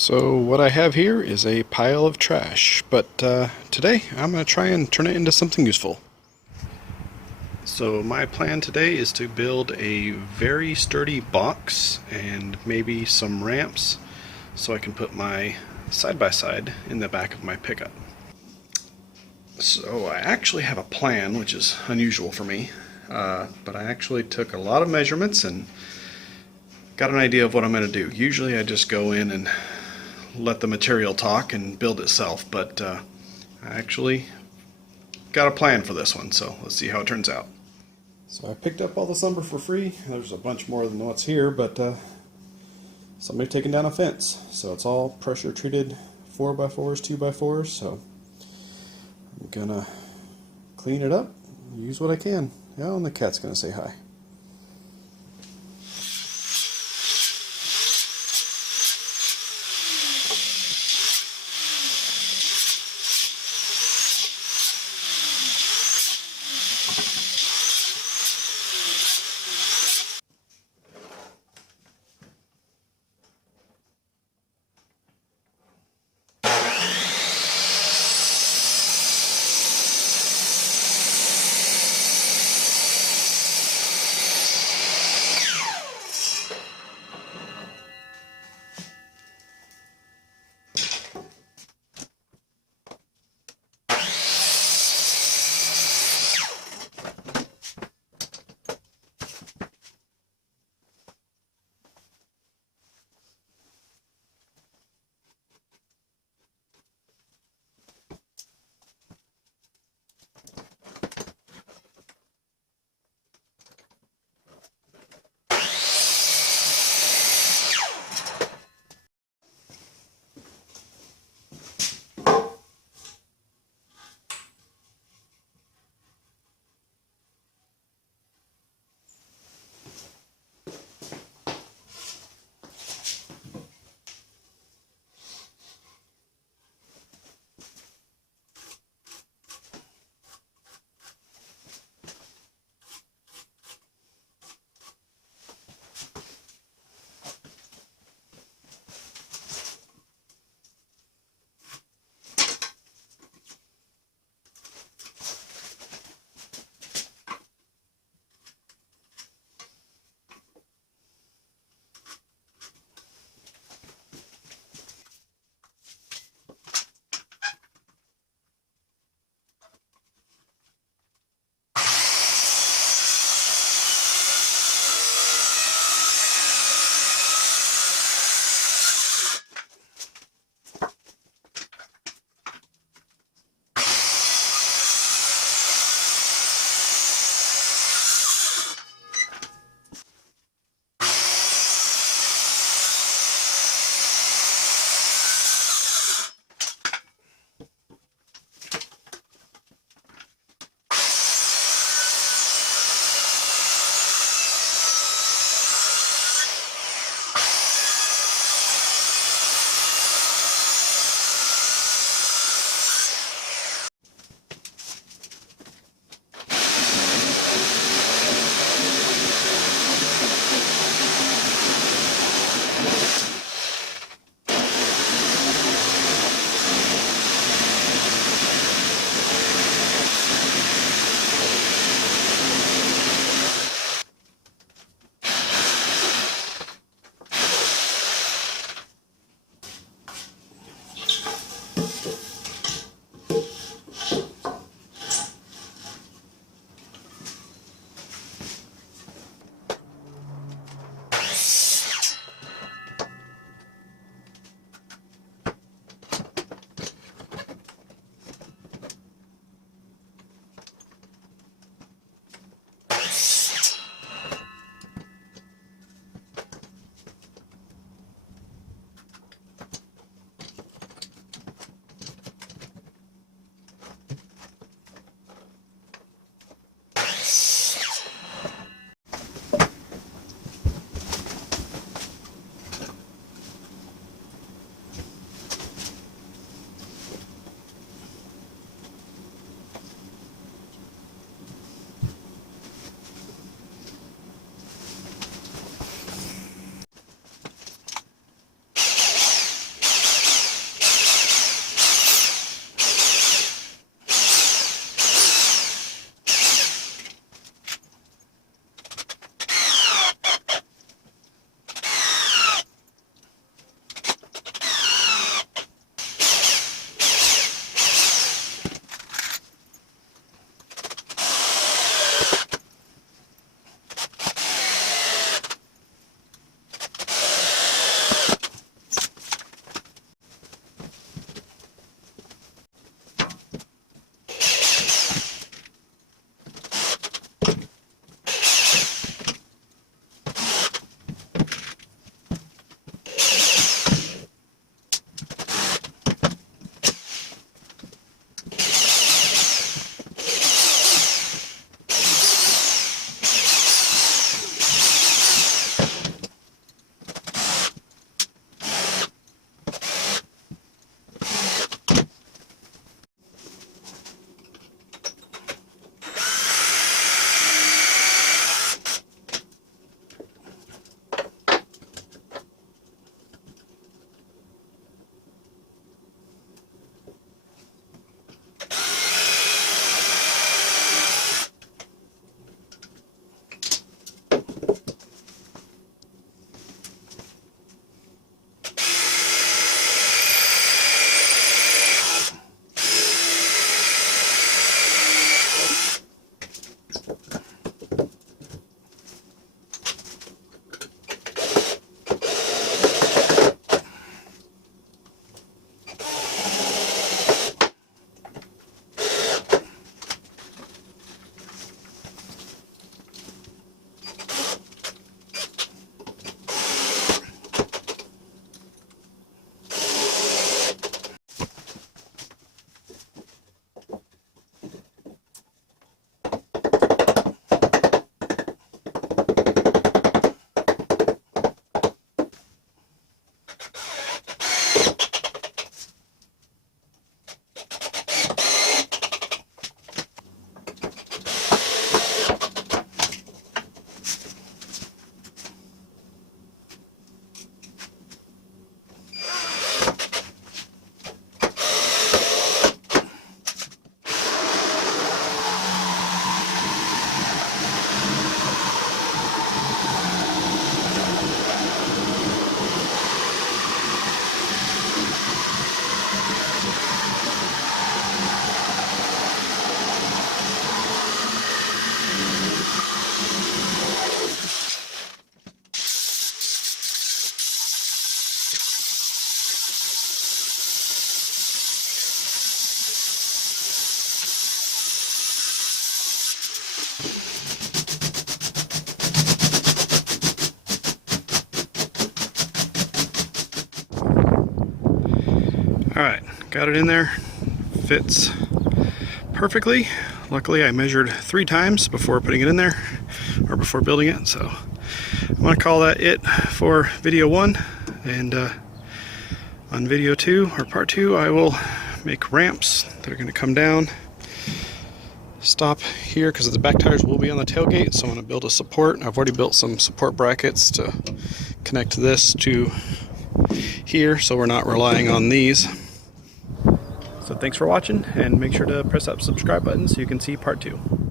So what I have here is a pile of trash, but today I'm going to try and turn it into something useful. So my plan today is to build a very sturdy box and maybe some ramps so I can put my side-by-side in the back of my pickup. So I actually have a plan, which is unusual for me, but I actually took a lot of measurements and got an idea of what I'm going to do. Usually I just go in and let the material talk and build itself, but I actually got a plan for this one, so let's see how it turns out. So I picked up all this lumber for free. There's a bunch more than what's here, but somebody's taken down a fence, so it's all pressure treated 4x4s, 2x4s, so I'm gonna clean it up, use what I can. Oh, and the cat's gonna say hi. Alright, got it in there. Fits perfectly. Luckily I measured 3 times before putting it in there, or before building it, so I'm going to call that it for video 1, and on video 2, or part 2, I will make ramps that are going to come down, stop here because the back tires will be on the tailgate, so I'm going to build a support. I've already built some support brackets to connect this to here, so we're not relying on these. So thanks for watching, and make sure to press that subscribe button so you can see part 2.